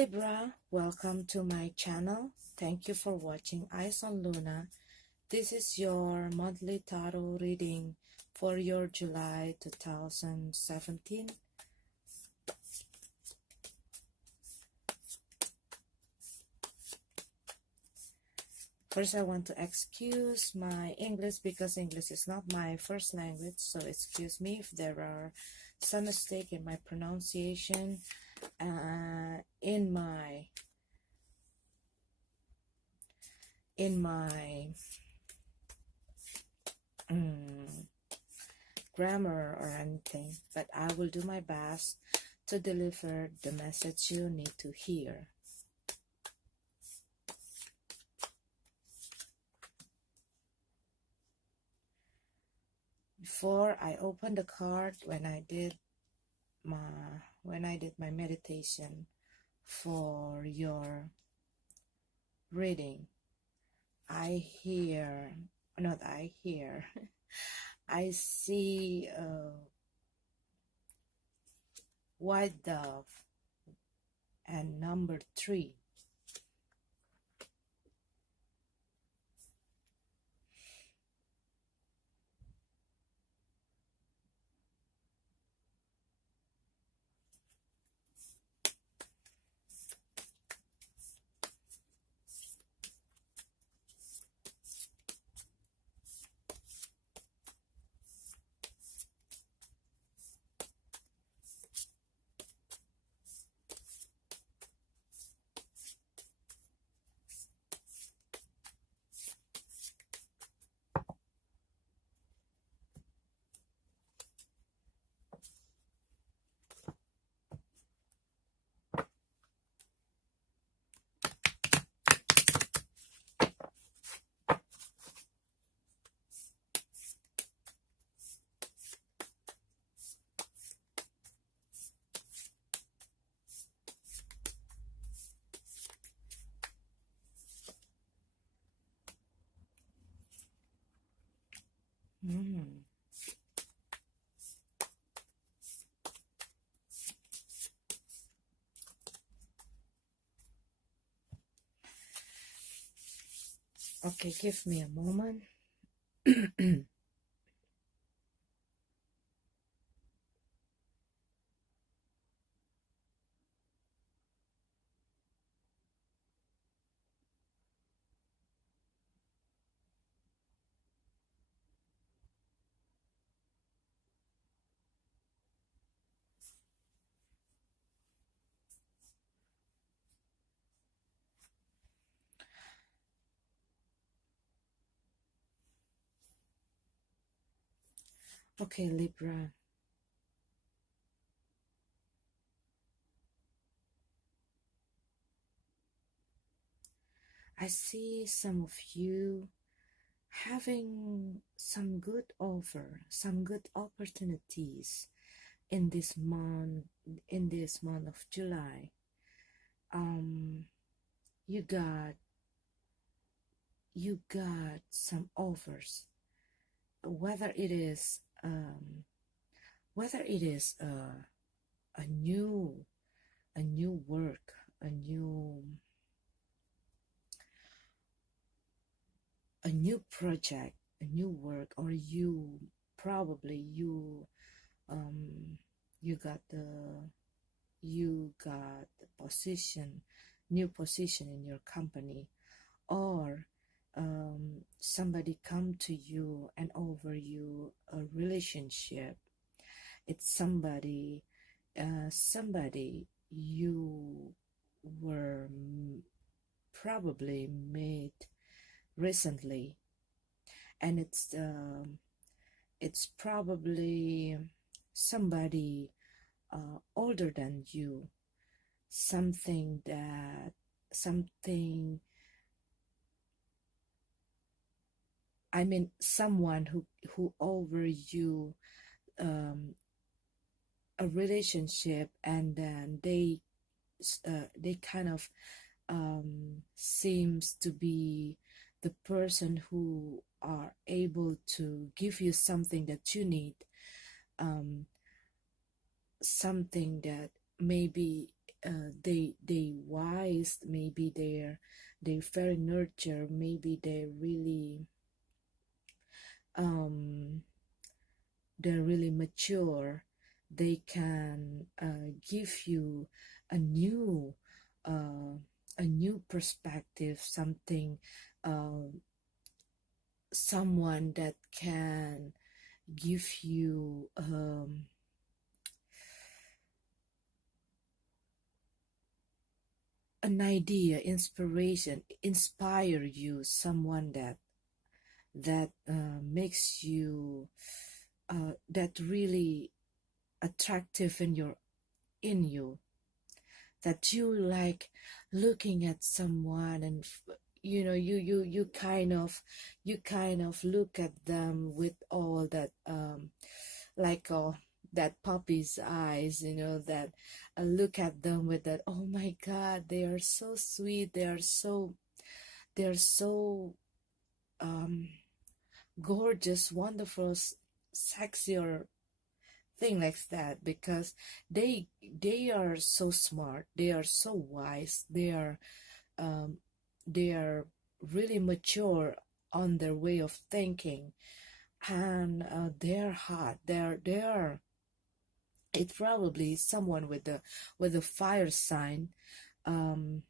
Libra, welcome to my channel. Thank you for watching Eyes on Luna. This is your monthly tarot reading for your July 2017. First, I want to excuse my English because English is not my first language, so excuse me if there are some mistake in my pronunciation, in my grammar or anything, but I will do my best to deliver the message you need to hear. Before I open the card, when I did my meditation for your reading, I see a white dove and number 3. Okay, give me a moment. Okay, Libra. I see some of you having some good offer, some good opportunities in this month of July. You got some offers, whether it is a new work, a new project, a new work, or you got the position, new position in your company, or somebody come to you and offer you a relationship. It's somebody you were probably met recently, and it's probably somebody older than you, something I mean someone who offer you a relationship, and then they kind of seems to be the person who are able to give you something that you need, something that maybe they wise, maybe they're very nurture, maybe um they're really mature. They can give you a new uh, a new perspective, something, uh, someone that can give you an idea, inspiration, inspire you, someone that makes you that really attractive in you, that you like looking at someone, and you kind of look at them with all that like that puppy's eyes, that look at them with that, oh my god, they are so sweet, they are so um gorgeous, wonderful, sexy, or thing like that, because they are so smart, they are so wise, um they are really mature on their way of thinking, and they're hot, they're it's probably someone with a fire sign, um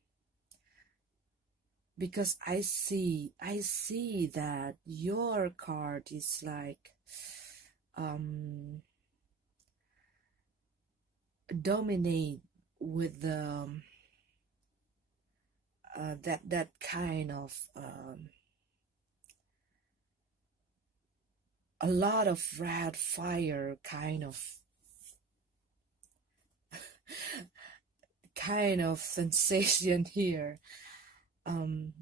because I see that your card is like um dominate with the that kind of a lot of red fire kind of sensation here. um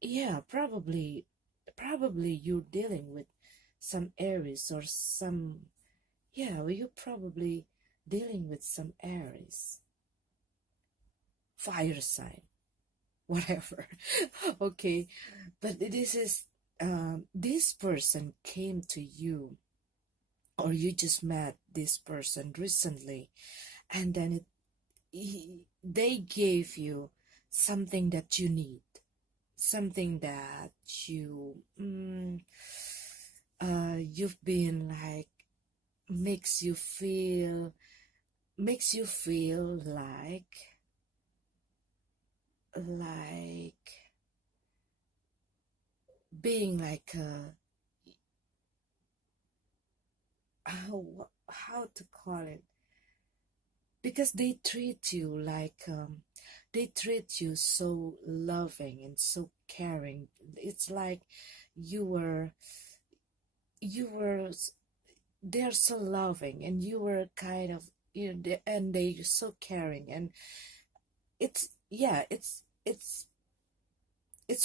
yeah, probably you're dealing with some Aries or some, yeah, well, you're probably dealing with some Aries fire sign, whatever. Okay, but this is this person came to you, or you just met this person recently, and then they gave you something that you need, something that you've been like, makes you feel like being like how to call it, because they treat you so loving and so caring. It's like you were you were they're so loving, and you were kind of, and they're so caring, and it's, yeah, it's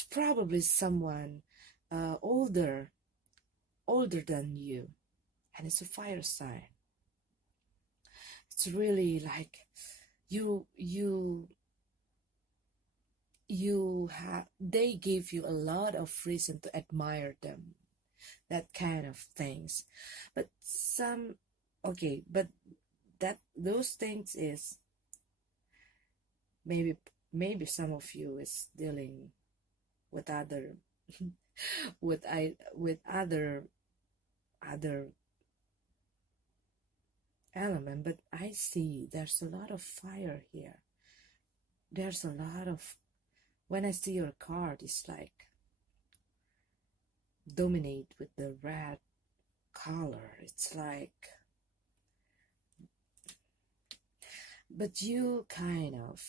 probably someone older than you, and it's a fire sign. It's really like you have they give you a lot of reason to admire them, that kind of things. But some, okay, but that those things is, maybe some of you is dealing with other with other element, but I see there's a lot of fire here. There's a lot of, when I see your card, it's like dominate with the red color. It's like, but you kind of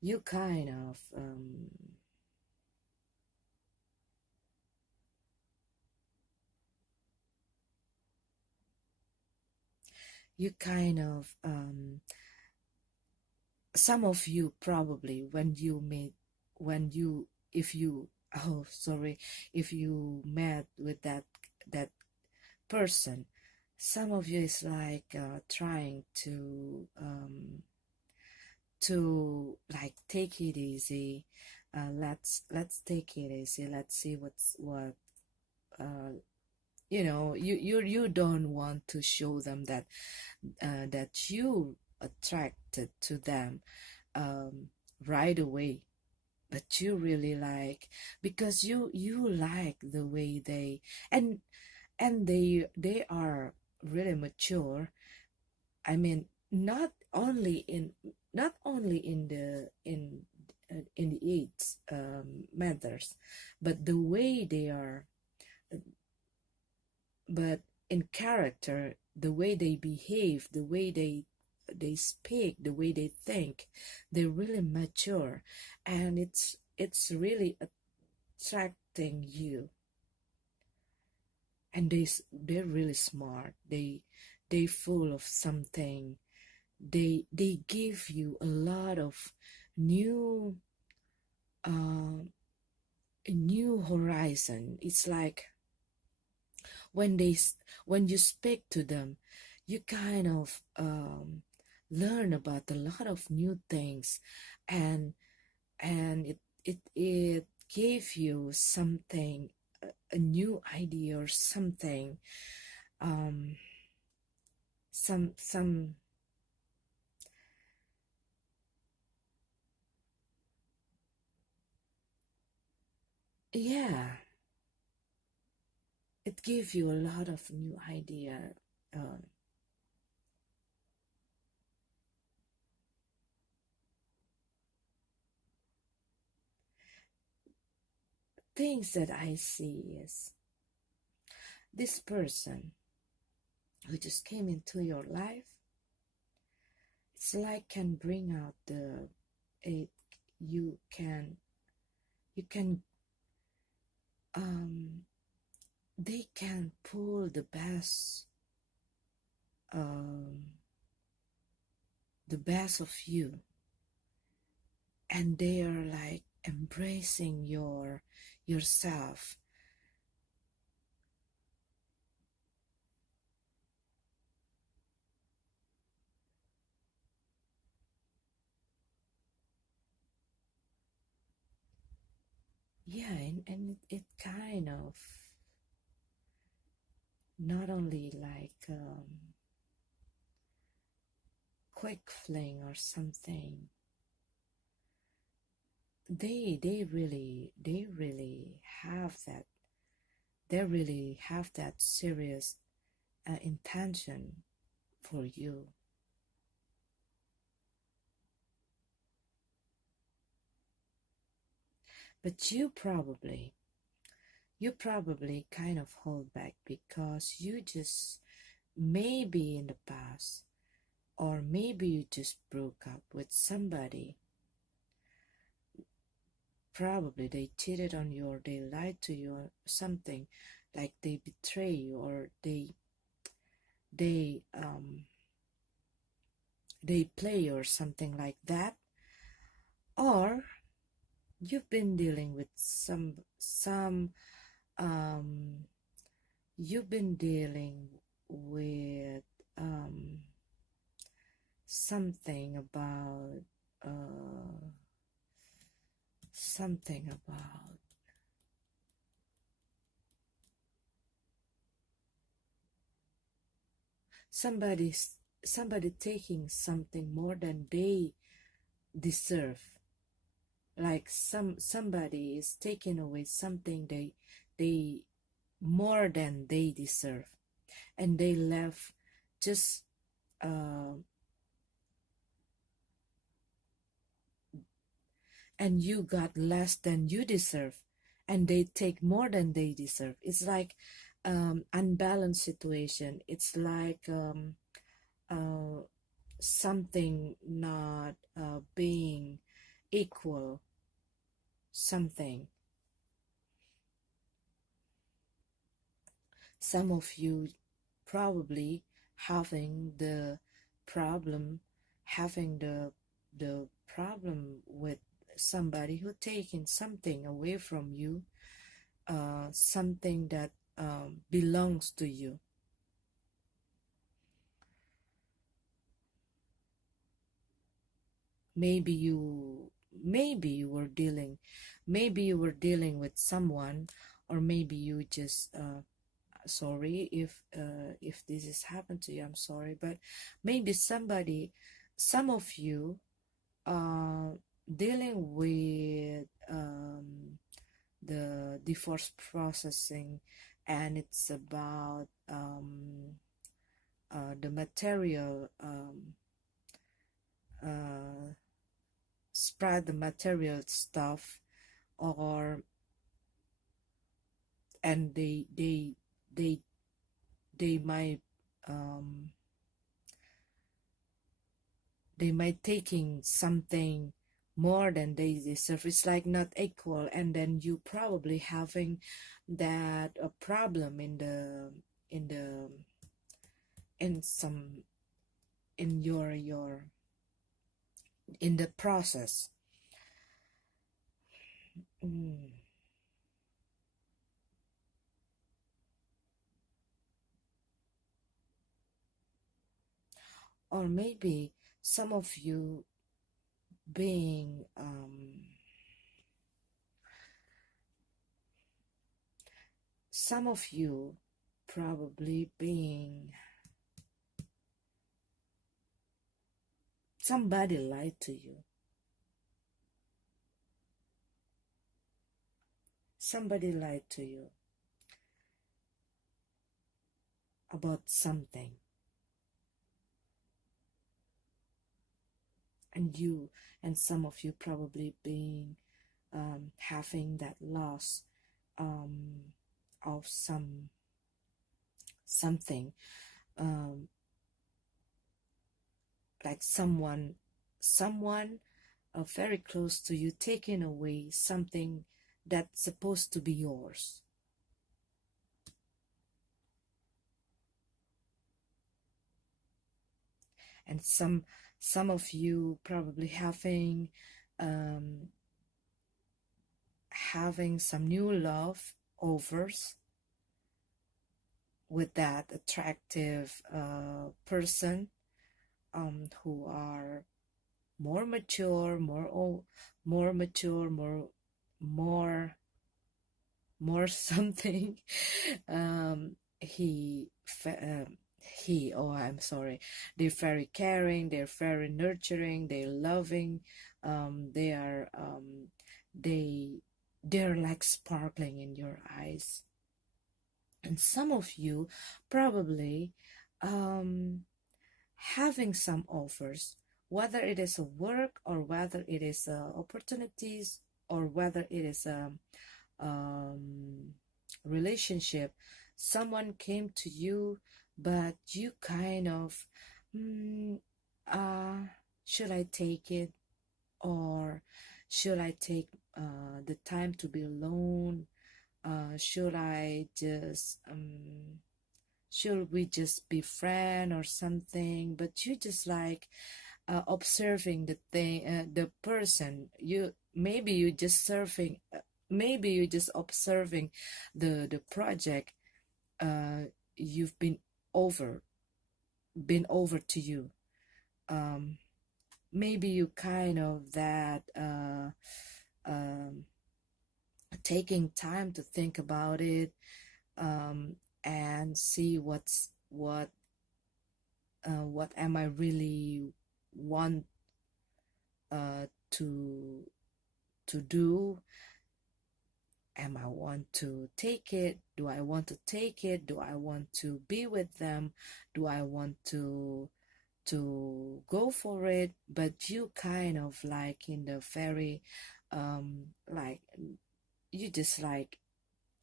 you kind of some of you probably, when you meet, when you if you oh sorry, if you met with that person, some of you is like trying to like take it easy. Let's take it easy, let's see what you don't want to show them that that you attracted to them um, right away, but you really like, because you like the way they, and they are really mature. I mean, not only in the age matters, but the way they are, but in character, the way they behave, the way they speak, the way they think, they're really mature, and it's really attracting you. And they're really smart. They full of something. They give you a lot of new uh, new horizon. It's like when when you speak to them, you kind of learn about a lot of new things, and it gave you something, a new idea or something, um some yeah, it gave you a lot of new idea, uh, things that I see is this person who just came into your life. It's like can bring out the it you can um they can pull um the best of you, and they are like embracing yourself. Yeah, and it kind of not only like quick fling or something. They really have that, they really have that serious intention for you. But you probably kind of hold back because you just, maybe in the past, or maybe you just broke up with somebody. Probably they cheated on you, or they lied to you, or something, like they betray you, or they they play, or something like that. Or you've been dealing with some um you've been dealing with um something about uh something about somebody's somebody taking something more than they deserve, like somebody is taking away something they more than they deserve, and they left just uh, and you got less than you deserve, and they take more than they deserve. It's like unbalanced situation. It's like uh, something not being equal, something. Some of you probably having the problem, having the problem with somebody who taking something away from you, something that belongs to you. Maybe you were dealing with someone, or maybe you just sorry if this has happened to you, I'm sorry, but maybe some of you dealing with the divorce processing, and it's about the material, uh, spread the material stuff, or and they they might um, they might taking something more than they deserve. It's like not equal, and then you probably having that a problem in the in some in your in the process. Mm. Or maybe some of you being some of you probably being somebody lied to you, somebody lied to you about something, and you and some of you probably being having that loss um, of something, um, like someone very close to you taking away something that's supposed to be yours. And some of you probably um, having some new love overs with that attractive person, who are more mature, more mature, more more something. um, he he, oh, I'm sorry, they're very caring, they're very nurturing, they're loving, they are they they're like sparkling in your eyes. And some of you probably um having some offers, whether it is a work, or whether it is opportunities, or whether it is a um, relationship. Someone came to you, but you kind of, mm, uh, should I take it, or should I take the time to be alone? Should I just should we just be friend or something? But you just like observing the thing, the person. You maybe you just surfing, maybe you just observing the project. Uh, you've over been over to you. Um, maybe you kind of that um, taking time to think about it, and see what am I really want uh, to do. Am I want to take it? Do I want to take it? Do I want to be with them? Do I want to go for it? But you kind of like in the very like you just like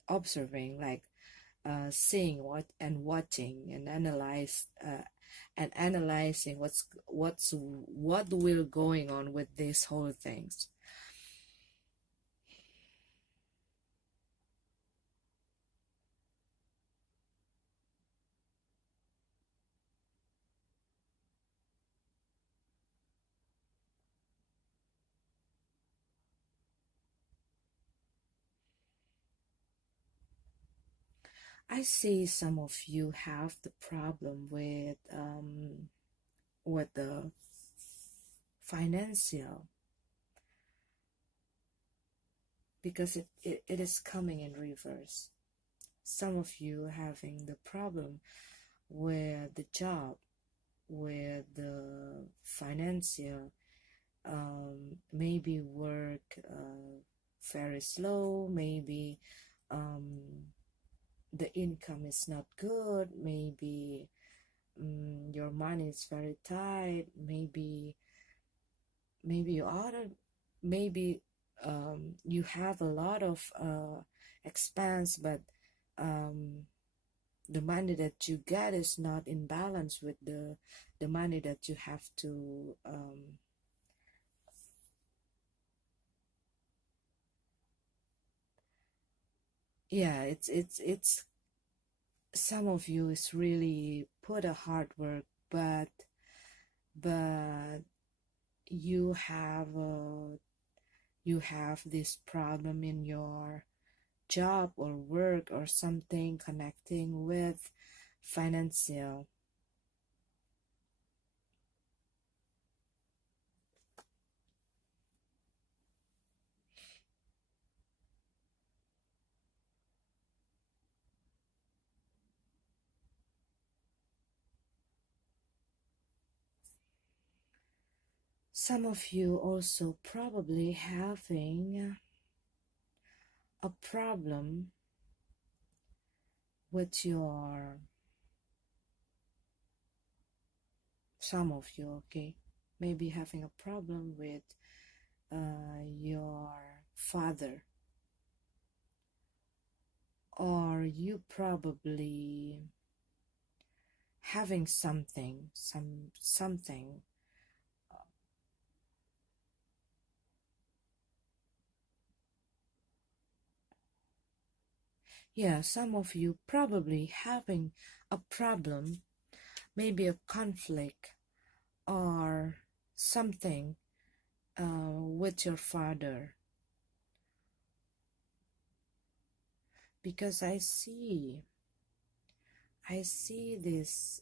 observing, like seeing what and watching and analyzing what will going on with these whole things. I see some of you have the problem with the financial. because it is coming in reverse. Some of you having the problem with the job, with the financial, maybe work very slow, maybe the income is not good, maybe your money is very tight, maybe you ought to, maybe you have a lot of expense, but the money that you get is not in balance with the money that you have to yeah, it's some of you is really put a hard work, but you have this problem in your job or work or something connecting with financial. Some of you also probably having a problem with your, some of you, okay, maybe having a problem with your father, or you probably having something. Yeah, some of you probably having a problem, maybe a conflict or something with your father, because I see this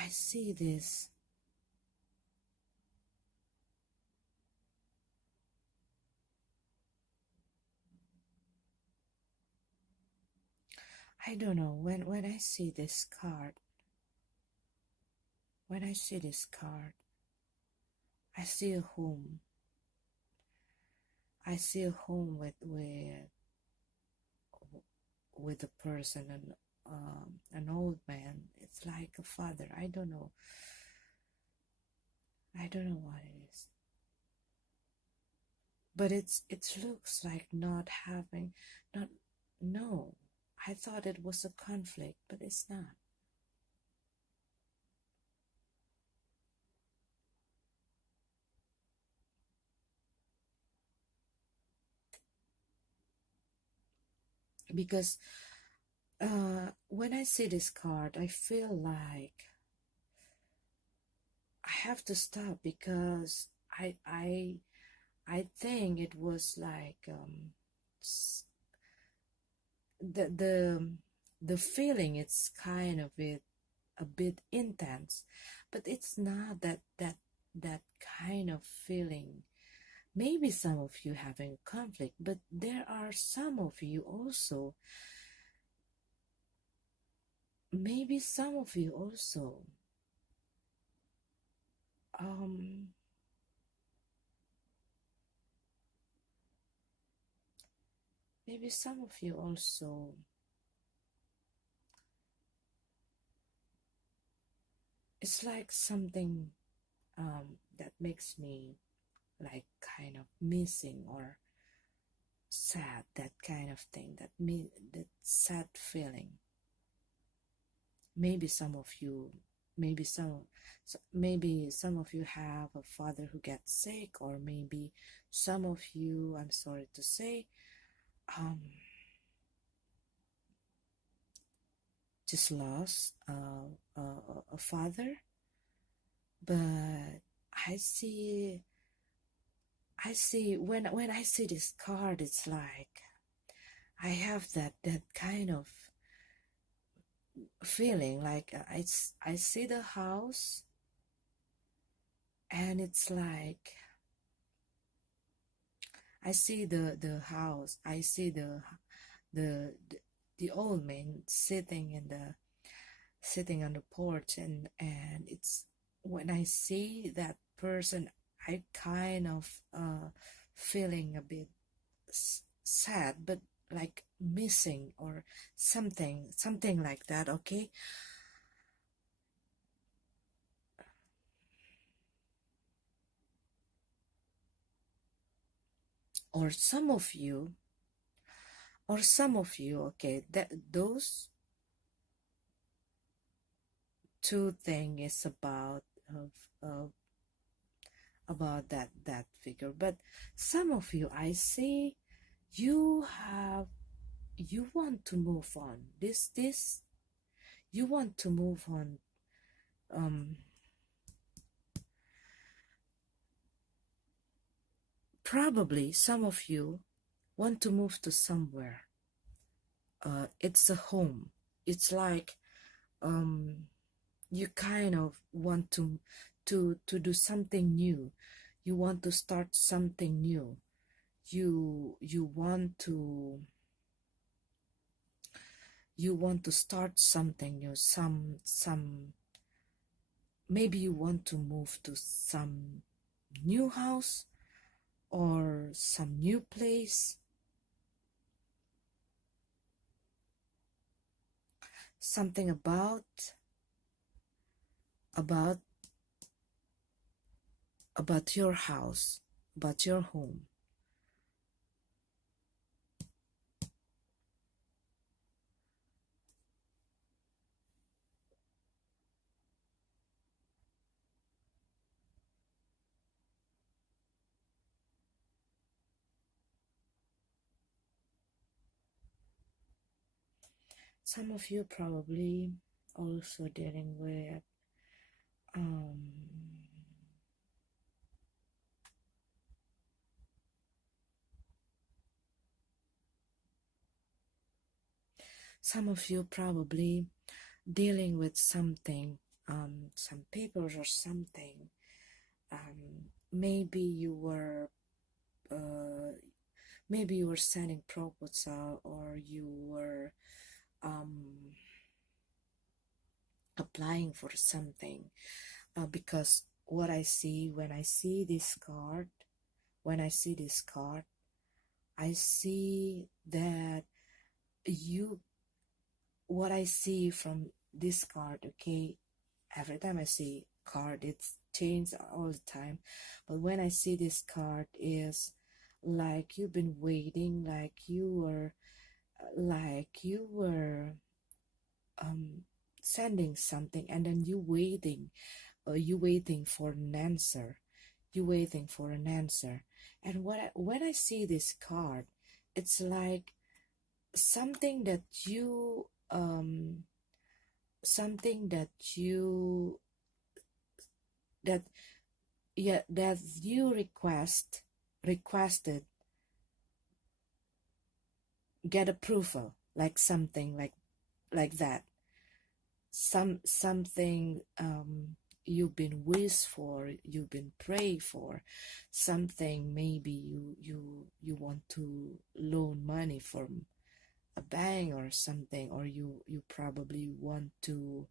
I see this. I don't know, when I see this card, when I see this card, I see a home. I see a home with a person, an old man. It's like a father. I don't know. I don't know what it is. But it looks like not having, not, no. I thought it was a conflict, but it's not. Because when I see this card, I feel like I have to stop, because I think it was like the the the feeling. It's kind of a bit intense, but it's not that kind of feeling. Maybe some of you having conflict, but there are some of you also, maybe some of you also um maybe some of you also, it's like something that makes me like kind of missing or sad, that kind of thing, that sad feeling. Maybe some of you, maybe some of you have a father who gets sick, or maybe some of you, I'm sorry to say, um just lost a father, but I see when I see this card, it's like I have that kind of feeling, like I see the house, and it's like I see the house, I see the the old man sitting on the porch, and it's when I see that person, I kind of feeling a bit sad, but like missing or something like that. Okay. or some of you okay, that those two thing is of, of about that figure. But some of you, I see you have, you want to move on, this you want to move on. Probably some of you want to move to somewhere. It's a home. It's like you kind of want to do something new. You want to start something new. You want to start something new. Some maybe you want to move to some new house or some new place. Something about your house, about your home. Some of you probably also dealing with some of you probably dealing with something, some papers or something. Maybe you were sending proposal, or you were applying for something, because what I see when I see this card, I see that what I see from this card, okay, every time I see card, it's changed all the time, but when I see this card, is like you've been waiting, like you were sending something, and then you waiting for an answer. And when I see this card, it's like something that you that you requested get approval, like something like that. Something you've been wished for, you've been prayed for. Something, maybe you want to loan money from a bank or something, or you probably want to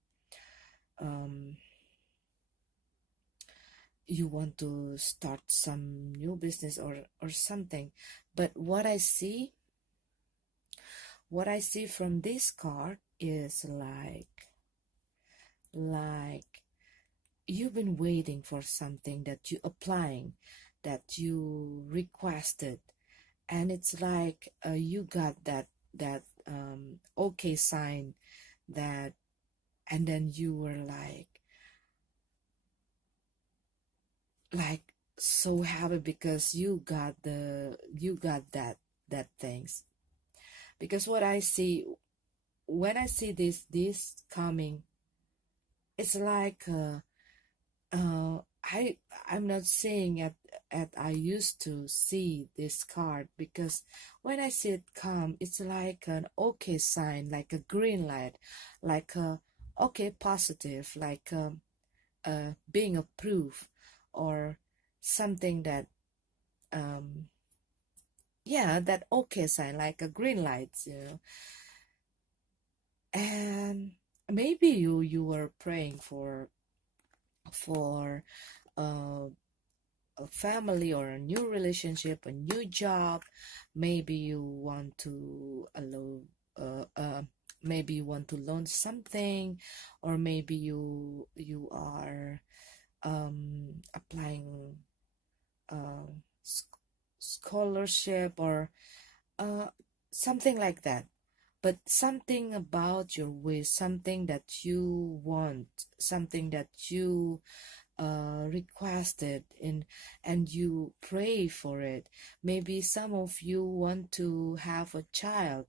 start some new business or something. But what I see from this card is like you've been waiting for something that you applying, that you requested, and it's like you got that okay sign, that, and then you were like so happy because you got that things. Because what I see when I see this coming, it's like uh, I I'm not saying at I used to see this card, because when I see it come, it's like an okay sign, like a green light, like a okay positive, like being approved, or something that yeah, that okay sign, like a green light, and maybe you were praying for uh, a family or a new relationship, a new job. Maybe you want to allow, uh, uh, maybe you want to learn something, or maybe you are applying uh, sc- scholarship, or uh, something like that. But something about your wish, something that you want, something that you requested, and you pray for it. Maybe some of you want to have a child,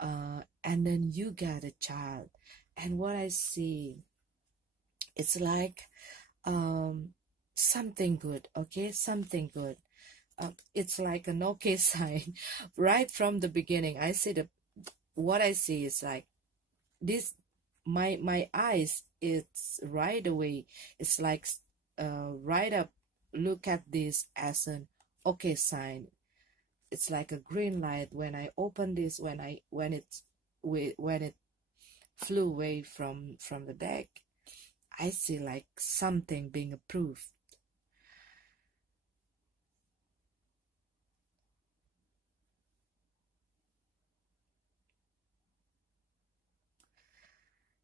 and then you get a child, and what I see, it's like um, something good. Okay, something good. It's like an okay sign right from the beginning. I see the what I see is like this. My eyes, it's right away, it's like right up, look at this as an okay sign. It's like a green light when I open this, when it flew away from the deck. I see like something being approved.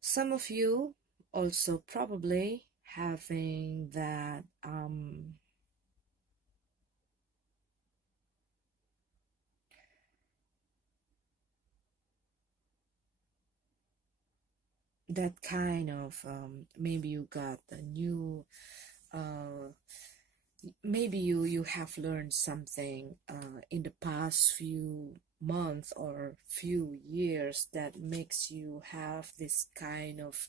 Some of you also probably having that kind of maybe you got a new uh, maybe you have learned something in the past few months or few years that makes you have this kind of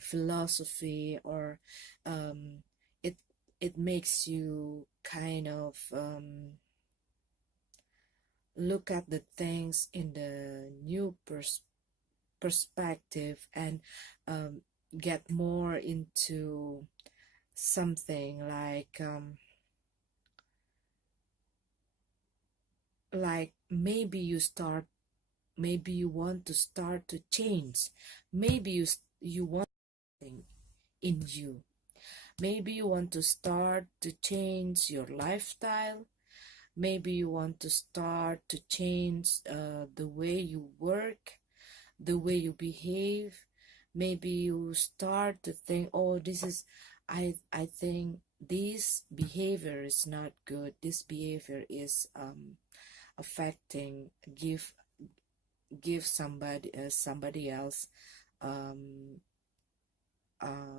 philosophy, or um, it it makes you kind of look at the things in the new perspective, and um, get more into something like maybe maybe you want to start to change. Maybe you want something in you. Maybe you want to start to change your lifestyle. Maybe you want to start to change the way you work, the way you behave. Maybe you start to think, oh, this is, I think this behavior is not good. This behavior is affecting, give somebody else um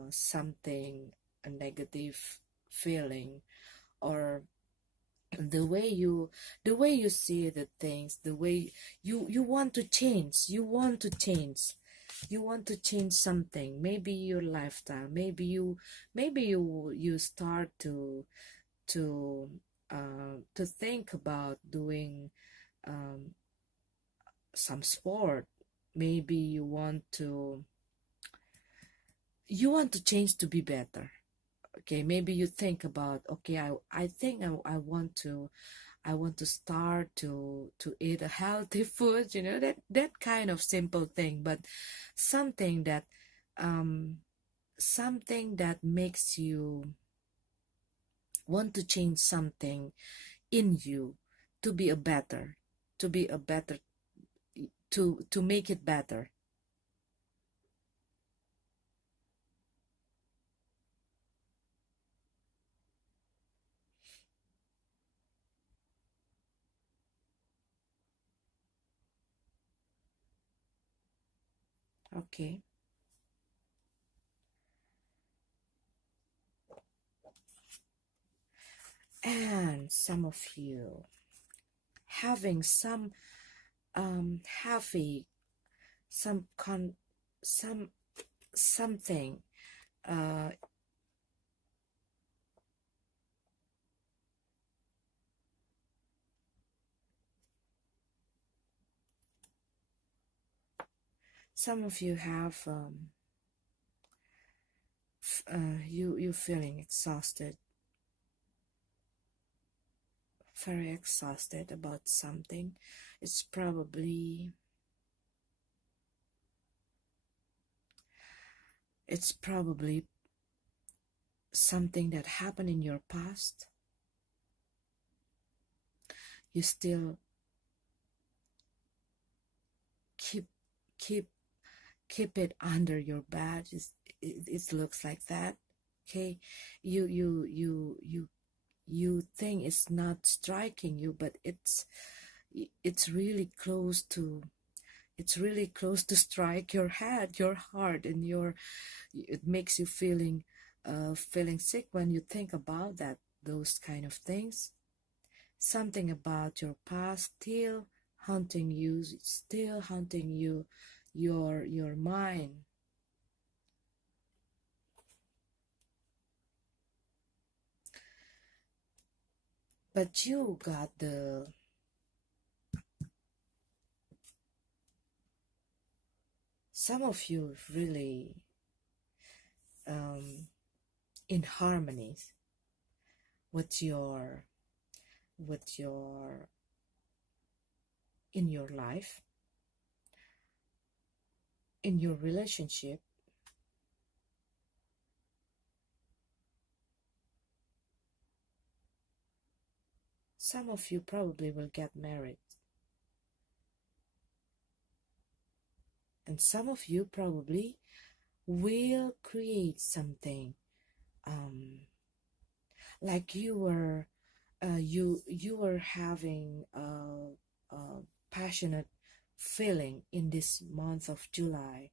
something, a negative feeling, or the way you see the things, the way you want to change, you want to change something, maybe your lifestyle, maybe you start to to think about doing um some sport. Maybe you want to change to be better. Okay, maybe you think about, okay, I think I want to start to eat a healthy food, that kind of simple thing, but something that um something that makes you want to change something in you, to be a better, to be a better, to make it better. Okay. And some of you having some heavy some con something, uh some of you have you feeling exhausted, very exhausted about something. It's probably it's probably something that happened in your past. You still keep keep keep it under your bed. It looks like that. Okay, you think it's not striking you, but it's really close to, it's really close to strike your head, your heart, and your, it makes you feeling sick when you think about that, those kind of things. Something about your past still haunting you, still haunting you, your mind. But you got the, some of you really um, in harmony with your in your life, in your relationship. Some of you probably will get married, and some of you probably will create something, um, like you were having a passionate feeling in this month of July.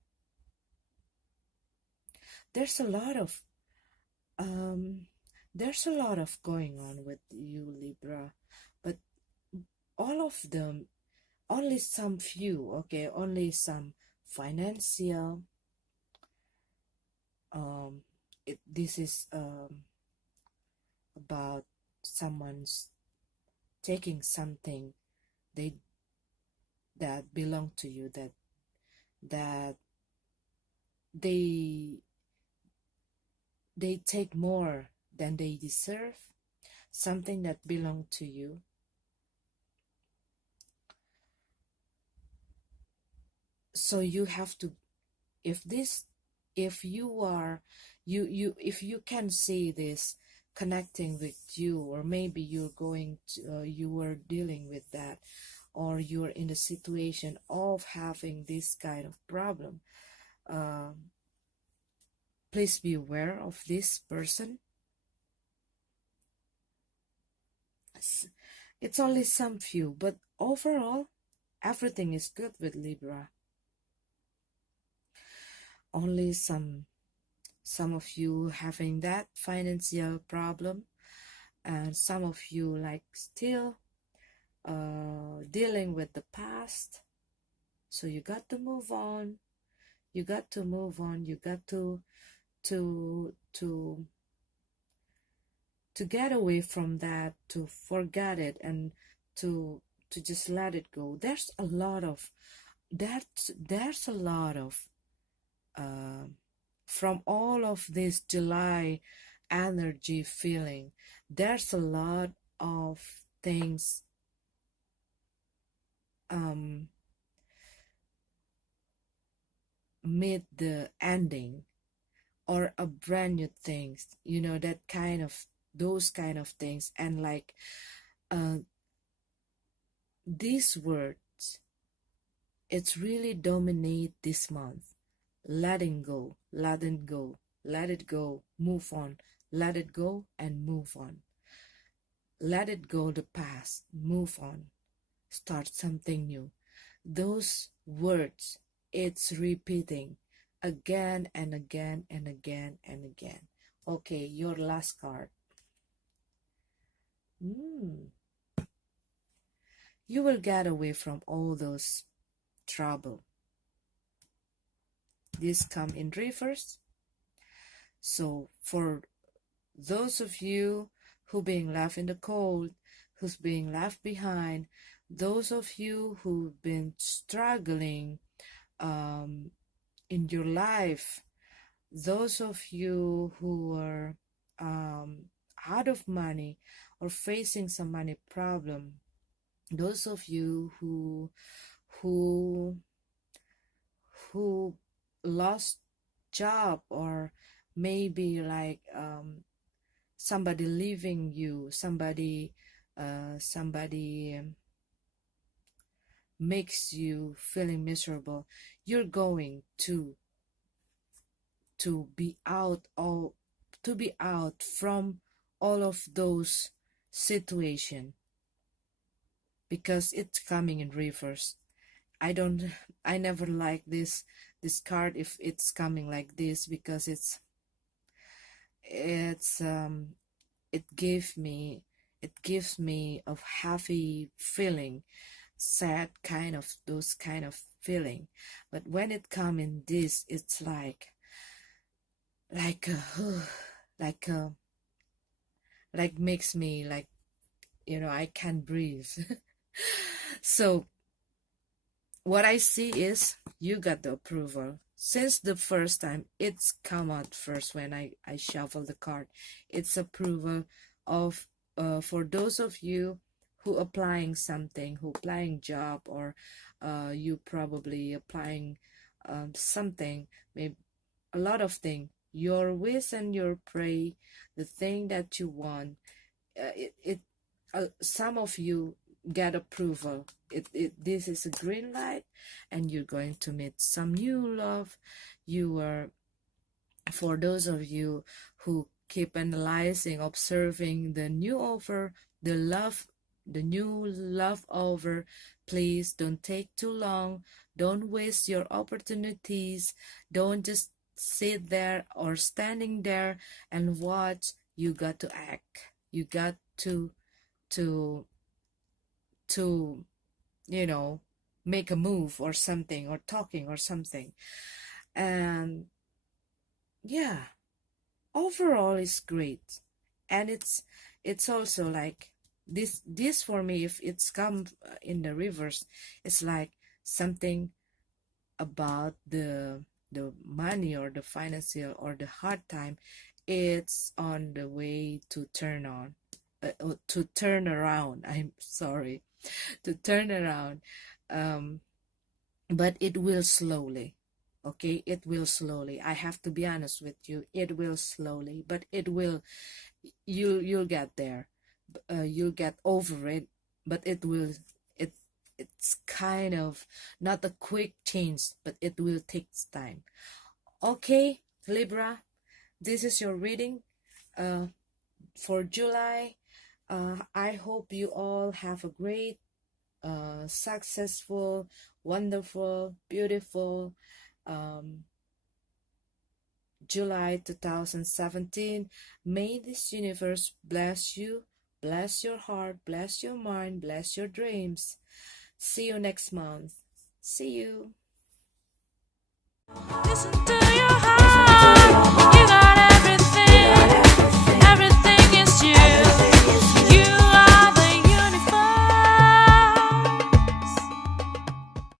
There's a lot of um, there's a lot of going on with you, Libra, but all of them, only some few, okay, only some financial, um, this is about someone's taking something they that belong to you, that they they take more than they deserve, something that belong to you. So you have to, if this, if you are, if you can see this connecting with you, or maybe you're going to, you were dealing with that, or you're in the situation of having this kind of problem, um, please be aware of this person. It's only some few, but overall everything is good with Libra. Only some of you having that financial problem, and some of you like still dealing with the past. So you got to move on, you got to move on, you got to to to get away from that, to forget it, and to just let it go. There's a lot of that, there's a lot of uh, from all of this July energy feeling, there's a lot of things um mid the ending, or a brand new things, you know, that kind of, those kind of things. And like uh these words, it's really dominate this month. Letting go, let it go, let it go, move on, let it go and move on. Let it go, the past, move on, start something new. Those words, it's repeating again and again and again and again. Okay, your last card. You will get away from all those trouble. this come in reverse. So for those of you who being left in the cold, who's being left behind, those of you who've been struggling in your life, those of you who are out of money or facing some money problem, those of you who lost job, or maybe like somebody leaving you, somebody makes you feeling miserable, you're going to be out from all of those situation, because it's coming in reverse. I never like this card if it's coming like this, because it gives me a happy feeling, sad kind of those kind of feeling. But when it come in this, it's like makes me like, I can't breathe. So what I see is you got the approval since the first time it's come out first. When I shuffle the card, it's approval of for those of you who applying something, who applying job, or you probably applying something, maybe a lot of things, your wish and your pray, the thing that you want, some of you get approval. This is a green light, and you're going to meet some new love. For those of you who keep analyzing, observing the new offer, the new love offer, please don't take too long. Don't waste your opportunities. Don't just sit there or standing there and watch. You got to act. You got to make a move or something, or talking or something. And yeah, overall is great. And it's also like this for me, if it's come in the reverse, it's like something about the money or the financial or the hard time. It's on the way to turn around. I'm sorry, to turn around. But it will slowly. Okay, it will slowly. I have to be honest with you. It will slowly, but it will. You'll get there. You'll get over it. But it will. It's kind of not a quick change, but it will take time. Okay, Libra, this is your reading for July. I hope you all have a great, successful, wonderful, beautiful July 2017. May this universe bless you, bless your heart, bless your mind, bless your dreams. See you next month. See you. Listen to your heart.